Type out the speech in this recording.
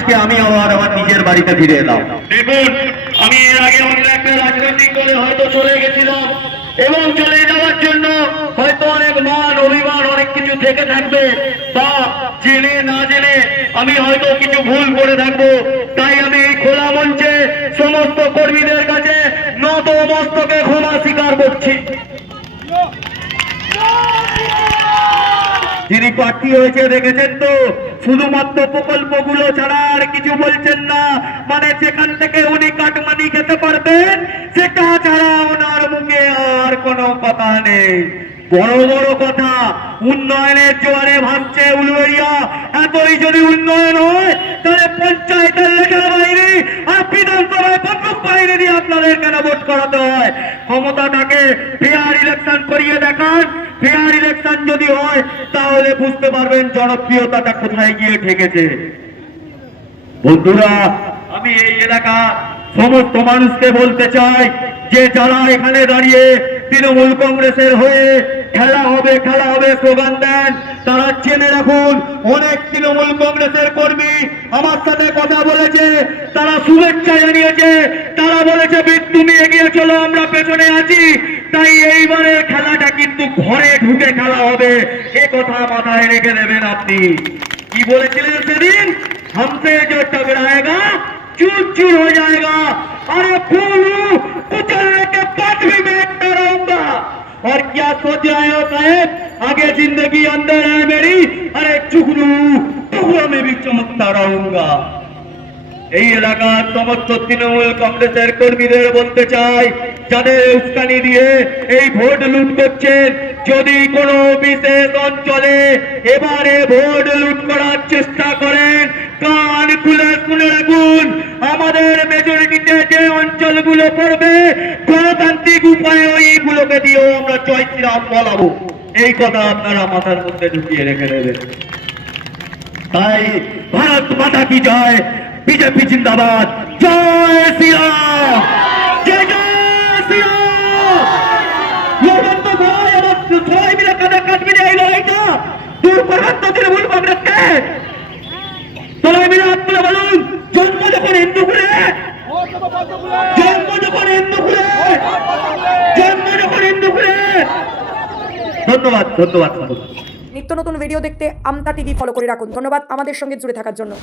আজকে আমি আবার আমার নিজের বাড়িতে ফিরে এলাম। দেখুন, আমি এর আগে অন্য একটা রাজনৈতিক দলে হয়তো চলে গেছিলাম এবং চলে যাওয়ার জন্য হয়তো অনেক মান অভিমান অনেক কিছু থেকে থাকবে, বা জেনে না জেনে আমি হয়তো কিছু ভুল করে থাকবো। তাই আমি এই খোলা মঞ্চে সমস্ত কর্মীদের কাছে নত মস্তকে ক্ষমা স্বীকার করছি। যিনি প্রার্থী হয়েছে দেখেছেন তো, শুধুমাত্র প্রকল্পগুলো ছাড়া আর কিছু বলছেন না। মানে যেখান থেকে উনি কাটমানি খেতে পারবেন সেটা ছাড়া ওনার মুখে আর কোনো কথা নেই। বড় বড় কথা, উন্নয়নের জোয়ারে ভাবছে উলুবেড়িয়া। এতই যদি উন্নয়ন হয় তাহলে পঞ্চায়েতের লেখার বাইরে আর বিধানসভায় বন্দুক বাইরে দিয়ে আপনাদের কেন ভোট করাতে হয়? ক্ষমতাটাকে ফেয়ার ইলেকশন করিয়ে দেখান। ফেয়ার ইলেকশন যদি হয় তাহলে বুঝতে পারবেন জনপ্রিয়তাটা কোথায় গিয়ে ঠেকেছে। বন্ধুরা, আমি এই এলাকা সমস্ত মানুষকে বলতে চাই যে যারা এখানে দাঁড়িয়ে তৃণমূল কংগ্রেসের হয়ে খেলা হবে স্লোগান দেন, তারা জেনে রাখুন অনেক তৃণমূল কংগ্রেসের কর্মী আমার সাথে কথা বলেছে, তারা শুভেচ্ছা জানিয়েছে, তারা বলেছে তুমি এগিয়ে চলো, আমরা পেছনে আছি। তাই এইবারে খেলাটা কিন্তু ঘরে ঢুকে খেলা হবে, এ কথা মাথায় রেখে দেবেন। আপনি কি বলেছিলেন সেদিন? हमसे जो टकराएगा चूर चूर हो जाएगा। अरे फूलू कुचलने के बाद भी मैं डराऊंगा। और क्या सोच रहे हो साहब, आगे जिंदगी अंदर है मेरी, अरे चुगलू टुकड़ों में भी चमकता रहूंगा। এই এলাকার সমস্ত তৃণমূল কংগ্রেসের কর্মীদের বলতে চাই, যাদের উস্কানি দিয়ে এই ভোট লুট করছেন, যদি কোনো বিশেষ অঞ্চলে এবারে ভোট লুট করার চেষ্টা করেন, কান খুলে শুনে রাখুন, আমাদের মেজরিটিতে যে অঞ্চলগুলো পড়বে গণতান্ত্রিক উপায়ে ওইগুলোকে দিয়েও আমরা জয় শ্রীরাম বলাবো। এই কথা আপনারা মাথার মধ্যে ঢুকিয়ে রেখে দেবেন। তাই ভারত মাতা কি জয়, বিজেপি জিন্দাবাদ, জয় শ্রীরাম, জয় জয় শ্রীরাম। সবাই মিলে কাঁধে কাঁধ মিলে এই লড়াইটা দূর করার তো তৃণমূল কংগ্রেসকে সবাই মিলে হাত তুলে বলুন, জন্ম যখন হিন্দু খুলে, জন্ম যখন হিন্দু খুলে, জন্ম যখন হিন্দু খুলে। ধন্যবাদ, ধন্যবাদ। নিত্য নতুন ভিডিও দেখতে আমতা টিভি ফলো করে রাখুন। ধন্যবাদ আমাদের সঙ্গে জুড়ে থাকার জন্য।